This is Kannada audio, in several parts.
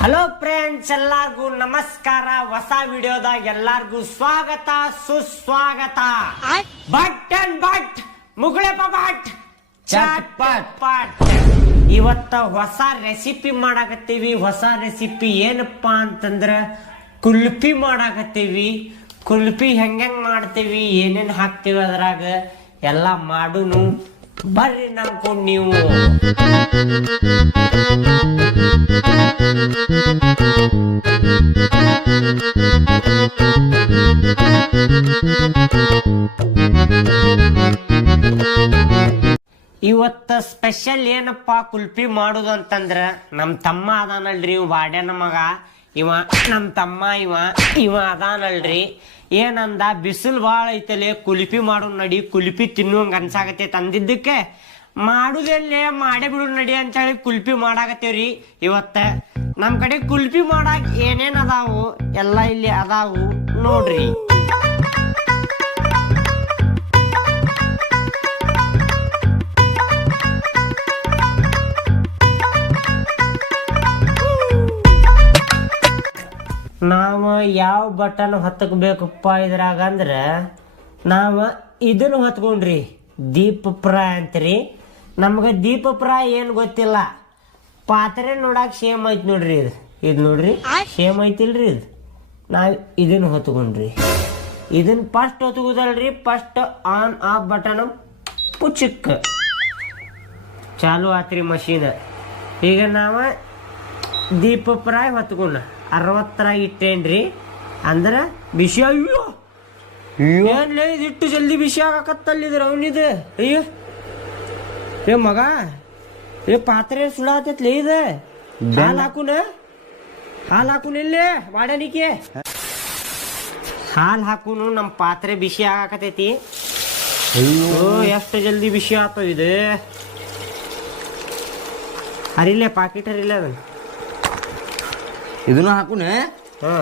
ಹಲೋ ಫ್ರೆಂಡ್ಸ್ ಎಲ್ಲಾರ್ಗೂ ನಮಸ್ಕಾರ. ಹೊಸ ವಿಡಿಯೋದಾಗ ಎಲ್ಲಾರ್ಗೂ ಸ್ವಾಗತ ಸುಸ್ವಾಗತ. ಬಟ್ ಅಂಡ್ ಬಟ್ ಮುಗುಳೆಪ ಬಟ್ ಚಾಟ್ ಪಟ್ ಇವತ್ತ ಹೊಸ ರೆಸಿಪಿ ಮಾಡಾಕತ್ತೀವಿ. ಹೊಸ ರೆಸಿಪಿ ಏನಪ್ಪ ಅಂತಂದ್ರ ಕುಲ್ಪಿ ಮಾಡಾಕತ್ತೀವಿ. ಕುಲ್ಪಿ ಹೆಂಗ್ ಮಾಡ್ತೀವಿ ಏನೇನ್ ಹಾಕ್ತೀವಿ ಅದ್ರಾಗ? ಎಲ್ಲ ಮಾಡುನು. ಬರ್ರಿ ನಂಬ್ಕೊಂಡು ನೀವು ಇವತ್ತ ಸ್ಪೆಷಲ್ ಏನಪ್ಪಾ ಕುಲ್ಪಿ ಮಾಡುದು ಅಂತಂದ್ರ ನಮ್ಮ ತಮ್ಮ ಅದಾನಲ್ರಿ, ಇವ್ ಬಾಡ್ಯಾನ ಮಗ. ಇವ ನಮ್ಮ ತಮ್ಮ ಇವ ಇವ ಅದಾನಲ್ರಿ. ಏನಂದ ಬಿಸಿಲು ಭಾಳ ಐತಲೆ ಕುಲ್ಫಿ ಮಾಡು ನಡಿ ಕುಲ್ಫಿ ತಿನ್ನುವಂಗ ಅನ್ಸಾಗತ್ತೆ ತಂದಿದ್ದಕ್ಕೆ. ಮಾಡುದಲ್ಲೇ, ಮಾಡೇ ಬಿಡು ನಡಿ ಅಂತ ಹೇಳಿ ಕುಲ್ಫಿ ಮಾಡಾಕತ್ತೇವ್ರಿ. ಇವತ್ತ ನಮ್ ಕಡೆ ಕುಲ್ಫಿ ಮಾಡಾಕ ಏನೇನ್ ಅದಾವು? ಎಲ್ಲ ಇಲ್ಲಿ ಅದಾವು ನೋಡ್ರಿ. ಯಾವ ಬಟನ್ ಹೊತ್ತಕ್ಬೇಕಪ್ಪ ಇದ್ರಾಗ ಅಂದ್ರೆ ನಾವು ಇದನ್ನ ಹೊತ್ಕೊಂಡ್ರಿ. ದೀಪ ಪ್ರಾಯ ಅಂತ್ರಿ. ನಮ್ಗೆ ದೀಪ ಪ್ರಾಯ ಏನು ಗೊತ್ತಿಲ್ಲ. ಪಾತ್ರೆ ನೋಡಕ್ಕೆ ಸೇಮ್ ಐತಿ ನೋಡ್ರಿ ಇದು. ಇದು ನೋಡ್ರಿ. ಸೇಮ್ ಐತಿಲ್ರಿ ಇದು. ನಾವು ಇದನ್ನ ಹೊತ್ಕೊಂಡ್ರಿ. ಇದನ್ನ ಫಸ್ಟ್ ಹೊತ್ಕೋದಲ್ರಿ ಫಸ್ಟ್ ಆನ್ ಆಫ್ ಬಟನ್ ಪುಚ್ಚಕ್ಕ ಚಾಲು ಆತ್ರಿ ಮಷೀನ್. ಈಗ ನಾವು ದೀಪ ಪ್ರಾಯ ಹೊತ್ಕೊಂಡ. ಅರವತ್ತರಾಗ ಇಟ್ಟೇನ್ರಿ? ಅಂದ್ರ ಬಿಸಿ ಅಯ್ಯೋ! ಏನ್ಲೇ ಇದು ಇಟ್ಟು ಜಲ್ದಿ ಬಿಸಿ ಆಗಾಕತ್ತಲ್ಲಿದ್ರ ಅವನಿದು? ಅಯ್ಯೋ! ಏ ಮಗ! ಏ ಪಾತ್ರೆ ಸುಡಾತೈತ್ಲೇ ಇದು? ಹಾಲು ಹಾಕುನ? ಹಾಲು ಹಾಕುನ ಇಲ್ಲೇ? ಮಾಡನಿಕೆ? ಹಾಲು ಹಾಕುನು ನಮ್ಮ ಪಾತ್ರೆ ಬಿಸಿ ಆಗಾಕತೈತಿ ಅಯ್ಯೋ! ಎಷ್ಟು ಜಲ್ದಿ ಬಿಸಿ ಆತ ಇದು? ಅರಿಲ್ಲೇ ಪಾಕಿಟ್ ಅರಿಲ್ಲ ಅದನ್ನ ಇದನ್ನು ಹಾಕುನ ಹಾ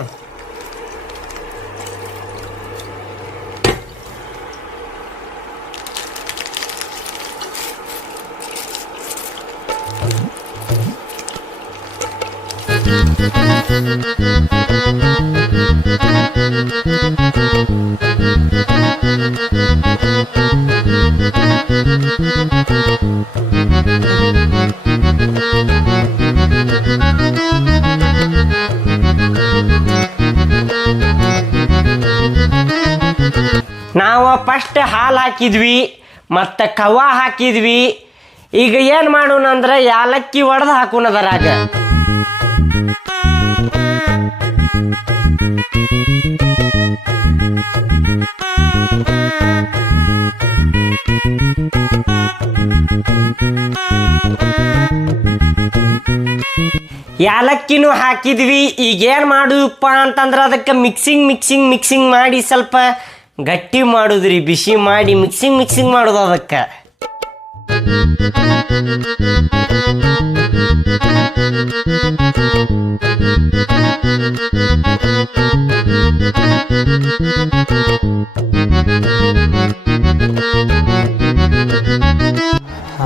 ನಾವು ಫಸ್ಟ್ ಹಾಲು ಹಾಕಿದ್ವಿ, ಮತ್ತು ಕವ ಹಾಕಿದ್ವಿ. ಈಗ ಏನು ಮಾಡೋಣ ಅಂದ್ರೆ ಯಾಲಕ್ಕಿ ಒಡೆದು ಹಾಕೋಣ ಅದರಾಗ. ಯಾಲಕ್ಕಿನೂ ಹಾಕಿದ್ವಿ, ಈಗ ಏನು ಮಾಡುದಪ್ಪ ಅಂತಂದ್ರೆ ಅದಕ್ಕೆ ಮಿಕ್ಸಿಂಗ್ ಮಿಕ್ಸಿಂಗ್ ಮಿಕ್ಸಿಂಗ್ ಮಾಡಿ ಸ್ವಲ್ಪ ಗಟ್ಟಿ ಮಾಡುದ್ರಿ ಬಿಸಿ ಮಾಡಿ ಮಿಕ್ಸಿಂಗ್ ಮಿಕ್ಸಿಂಗ್ ಮಾಡುದು ಅದಕ್ಕೆ.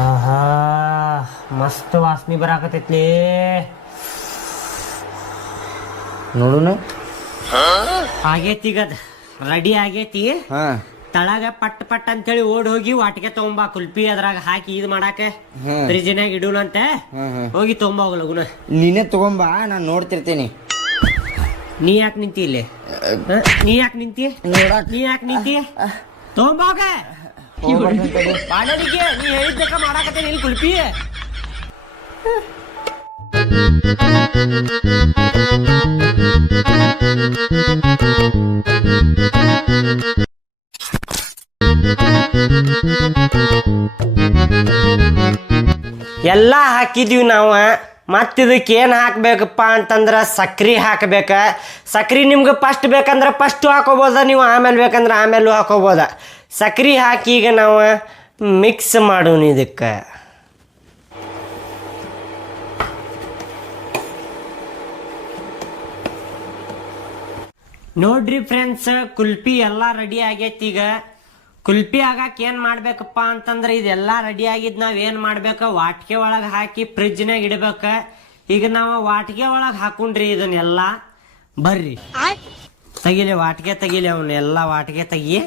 ಆಹಾ ಮಸ್ತ್ ವಾಸನೆ ಬರಾಕತೈತಿ ನೋಡುನ? ಹಾಗೆ ಈಗ ರೆಡಿ ಆಗೈತಿ. ಹಾ. ತಳಗ ಪಟ್ ಪಟ್ ಅಂತೇಳಿ ಓಡ್ ಹೋಗಿ ವಾಟಿಗೆ ತಗೊಂಬಾ ಕುಲ್ಪಿ ಅದ್ರಾಗ ಹಾಕಿ ಇದ್ ಮಾಡಾಕ. ಫ್ರಿಜ್ನಾಗ ಇಡುನಂತೆ. ಹೋಗಿ ತಗೊಂಬಾ ಹೋಗ್ ಲಗುನ. ನೀನೇ ತಗೊಂಬಾ ನಾನು ನೋಡ್ತಿರ್ತೀನಿ. ನೀ ಯಾಕೆ ನಿಂತಿ ಇಲ್ಲಿ? ಹ? ನೀ ಯಾಕೆ ನಿಂತಿ? ನೋಡಾಕ್. ನೀ ಯಾಕೆ ನಿಂತಿ? ತೊಗೊಂಬಾಗ ಬಾಡಲಿಗೆ ನೀ ಹೇಳಿದ್ದಕ್ಕ ಮಾಡಾಕತ್ತೇನಿ ಇಲ್ಲಿ ಕುಲ್ಪಿ. ಎಲ್ಲ ಹಾಕಿದ್ದೀವಿ ನಾವು ಮತ್ತಿದಕ್ಕೆ ಏನು ಹಾಕಬೇಕಪ್ಪ ಅಂತಂದ್ರೆ ಸಕ್ರೆ ಹಾಕಬೇಕು. ಸಕ್ರೆ ನಿಮ್ಗೆ ಫಸ್ಟ್ ಬೇಕಂದ್ರೆ ಫಸ್ಟು ಹಾಕೋಬೋದ, ನೀವು ಆಮೇಲೆ ಬೇಕಂದ್ರೆ ಆಮೇಲೂ ಹಾಕೋಬೋದ. ಸಕ್ರೆ ಹಾಕಿ ಈಗ ನಾವು ಮಿಕ್ಸ್ ಮಾಡೋಣ ಇದಕ್ಕೆ. ನೋಡ್ರಿ ಫ್ರೆಂಡ್ಸ್ ಕುಲ್ಪಿ ಎಲ್ಲ ರೆಡಿ ಆಗೈತಿ ಈಗ. ಕುಲ್ಫಿ ಆಗಾಕ ಏನ್ ಮಾಡ್ಬೇಕಪ್ಪ ಅಂತಂದ್ರೆ ಇದೆಲ್ಲ ರೆಡಿ ಆಗಿದ್ ನಾವ್ ಏನ್ ಮಾಡ್ಬೇಕ? ವಾಟ್ಕೆ ಒಳಗ ಹಾಕಿ ಫ್ರಿಜ್ನಾಗ ಇಡ್ಬೇಕ. ಈಗ ನಾವು ವಾಟಿಗೆ ಒಳಗೆ ಹಾಕೊಂಡ್ರಿ ಇದನ್ನೆಲ್ಲ. ಬರ್ರಿ. ತೆಗಿಲಿ ವಾಟಿಗೆ ತೆಗಿಲಿ ಅವನ್ನೆಲ್ಲ ವಾಟಿಗೆ ತೆಗಿ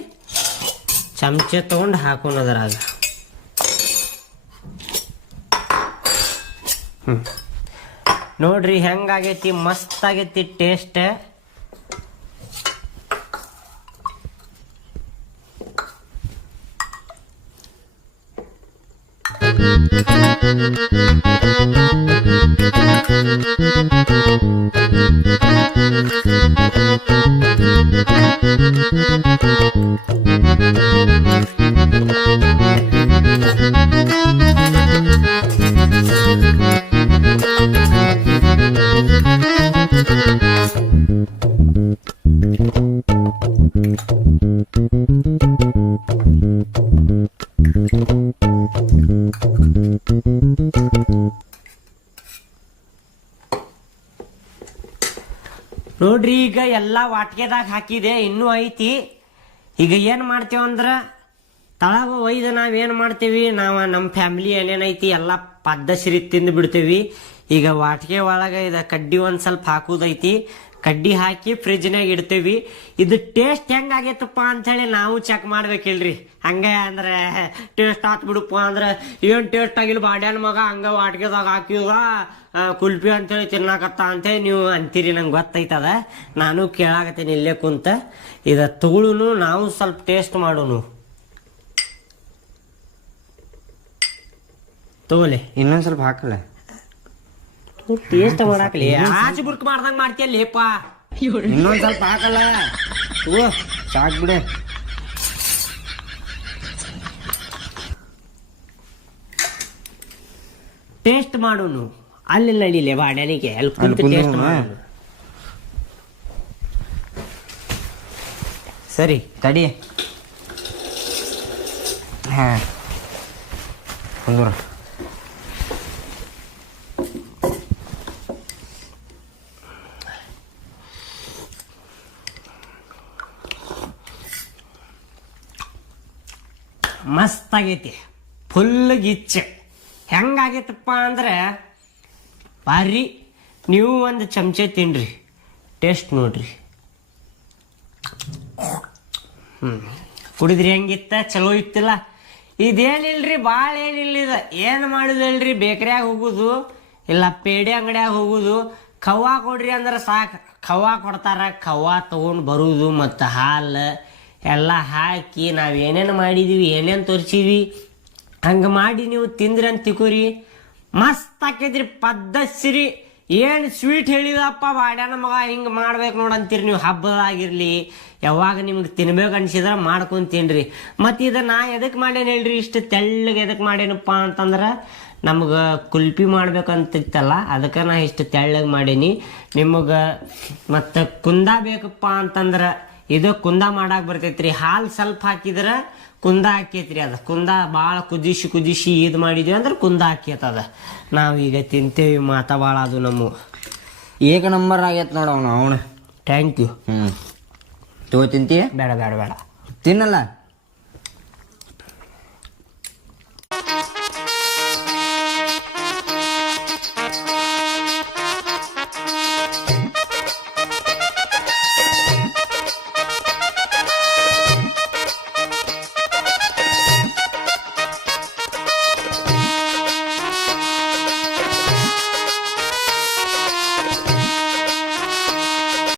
ಚಮಚೆ ತಗೊಂಡ್ ಹಾಕೋಣ ಅದ್ರಾಗ. ಹ್ಮ್. ನೋಡ್ರಿ ಹೆಂಗಾಗೈತಿ ಮಸ್ತ್ ಆಗೈತಿ ಟೇಸ್ಟ್ Thank you. ನೋಡ್ರಿ, ಈಗ ಎಲ್ಲ ವಾಟ್ಗೆದಾಗ ಹಾಕಿದೆ, ಇನ್ನೂ ಐತಿ. ಈಗ ಏನು ಮಾಡ್ತೇವ ಅಂದ್ರ, ತಳಗ ಒಯ್ದು ನಾವೇನು ಮಾಡ್ತೀವಿ, ನಾವು ನಮ್ಮ ಫ್ಯಾಮಿಲಿ ಏನೇನೈತಿ ಎಲ್ಲ ಪದ್ದಶ್ರೀ ತಿಂದು ಬಿಡ್ತೀವಿ. ಈಗ ವಾಟಿಗೆ ಒಳಗೆ ಇದು ಕಡ್ಡಿ ಒಂದು ಸ್ವಲ್ಪ ಹಾಕುದೈತಿ. ಕಡ್ಡಿ ಹಾಕಿ ಫ್ರಿಜ್ನಾಗ ಇಡ್ತೀವಿ. ಇದು ಟೇಸ್ಟ್ ಹೆಂಗಾಗೈತಪ್ಪ ಅಂಥೇಳಿ ನಾವು ಚೆಕ್ ಮಾಡ್ಬೇಕಿಲ್ರಿ. ಹಂಗೆ ಅಂದ್ರೆ ಟೇಸ್ಟ್ ಆತ್ ಬಿಡಪ್ಪ ಅಂದ್ರೆ ಏನು ಟೇಸ್ಟ್ ಆಗಿಲ್ಲ ಬಾಡ್ಯಾನ ಮಗ ಹಂಗ ವಾಟ್ಗೆದಾಗ ಹಾಕಿದ ಕುಲ್ಪಿ ಅಂತೇಳಿ ತಿನ್ನಾಕತ್ತ ಅಂತೇಳಿ ನೀವು ಅಂತೀರಿ, ನಂಗೆ ಗೊತ್ತೈತದ. ನಾನು ಕೇಳಾಕತ್ತೀನಿ ಇಲ್ಲೇ ಕುಂತ. ಇದ ತಗೊಳುನು ನಾವು ಸ್ವಲ್ಪ ಟೇಸ್ಟ್ ಮಾಡೋನು. ತಗೋಲೆ ಇನ್ನೊಂದು ಸ್ವಲ್ಪ ಹಾಕಲ್ಲ. ಟೇಸ್ಟ್ ಮಾಡಾಕ್ಲಿ ಆಚೆ ಬುರ್ಕ್ ಮಾಡ್ದಂಗ್ ಮಾಡ್ತೀಯಲ್ಲೇಪ ಇನ್ನೊಂದ್ ಸ್ವಲ್ಪ ಹಾಕಲ್ಲ. ಓ ಸಾಕ್ ಬಿಡು. ಟೇಸ್ಟ್ ಮಾಡೋನು. ಅಲ್ಲಿ ನಡಿಲೆ ಬಾಡ್ಯಾನಿಗೆ ಅಲ್ಲಿ ಕುಂತು ಟೇಸ್ಟ್. ಮಾಡೋನು. ಸರಿ ತಡಿ. ಹಾ. ಕುಂದ್ರ. ಮಸ್ತ್ ಆಗೈತಿ ಫುಲ್ ಗಿಚ್ಚ ಹೆಂಗಾಗೈತಪ್ಪ ಅಂದ್ರೆ ಭಾರಿ ನೀವು ಒಂದು ಚಮಚೆ ತಿನ್ರಿ. ಟೇಸ್ಟ್ ನೋಡ್ರಿ. ಹ್ಞೂ ಕುಡಿದ್ರಿ ಹೆಂಗಿತ್ತ? ಚಲೋ ಇತ್ತಿಲ್ಲ? ಇದೇನಿಲ್ರಿ ಭಾಳ ಏನಿಲ್ಲ ಇದು. ಏನು ಮಾಡುದು ಹೇಳ್ರಿ ಬೇಕ್ರಿಯಾಗ ಹೋಗೋದು. ಇಲ್ಲ, ಪೇಡೆ ಅಂಗಡಿಯಾಗ ಹೋಗೋದು. ಖವ್ವ ಕೊಡ್ರಿ ಅಂದ್ರೆ ಸಾಕು. ಖವ್ವ ಕೊಡ್ತಾರ ಖವ್ವ ತಗೊಂಡು ಬರುವುದು ಮತ್ತು ಹಾಲು. ಎಲ್ಲ ಹಾಕಿ ನಾವು ಏನೇನು ಮಾಡಿದೀವಿ, ಏನೇನು ತೋರಿಸಿದ್ವಿ, ಹಂಗೆ ಮಾಡಿ ನೀವು ತಿಂದ್ರಿ ಅಂತ ತಿಕೋರಿ ಮಸ್ತ್ ಹಾಕಿದ್ರಿ ಪದ್ದಸ್ರಿ ಏನು ಸ್ವೀಟ್ ಹೇಳಿದಪ್ಪ ಬಾಡ್ಯಾನ ಮಗ, ಹಿಂಗೆ ಮಾಡ್ಬೇಕು ನೋಡಂತೀರಿ ನೀವು, ಹಬ್ಬದಾಗಿರಲಿ. ಯಾವಾಗ ನಿಮ್ಗೆ ತಿನ್ಬೇಕು ಅನ್ಸಿದ್ರೆ ಮಾಡ್ಕೊಂಡು ತಿನ್ರಿ. ಮತ್ತು ಇದು ನಾ ಎದಕ್ಕೆ ಮಾಡೇನು ಹೇಳ್ರಿ, ಇಷ್ಟು ತೆಳ್ಳಗೆ ಎದಕ್ಕೆ ಮಾಡೇನಪ್ಪ ಅಂತಂದ್ರೆ ನಮ್ಗೆ ಕುಲ್ಪಿ ಮಾಡ್ಬೇಕಂತಿತ್ತಲ್ಲ, ಅದಕ್ಕೆ ನಾ ಇಷ್ಟು ತೆಳ್ಳಗೆ ಮಾಡೀನಿ. ನಿಮಗೆ ಮತ್ತು ಕುಂದ ಬೇಕಪ್ಪ ಅಂತಂದ್ರೆ ಇದು ಕುಂದ ಮಾಡಾಕ್ ಬರ್ತೈತ್ರಿ. ಹಾಲು ಸ್ವಲ್ಪ ಹಾಕಿದ್ರ ಕುಂದ ಹಾಕೈತ್ರಿ ಅದು. ಕುಂದ ಭಾಳ ಕುದಿಸಿ ಕುದಿಸಿ ಇದು ಮಾಡಿದ್ವಿ ಅಂದ್ರೆ ಕುಂದ ಹಾಕೈತದ ನಾವೀಗ ತಿಂತೇವಿ ಮಾತಾ ಭಾಳ ಅದು ನಮ್ಮ. ಏಕ ನಂಬರ್ ಆಗೈತ್ ನೋಡ ಅವನು ಅವನು. ಥ್ಯಾಂಕ್ ಯು ಹ್ಞೂ ತಗೋ ತಿಂತೀಯ? ಬೇಡ ಬೇಡ ಬೇಡ. ತಿನ್ನಲ್ಲ?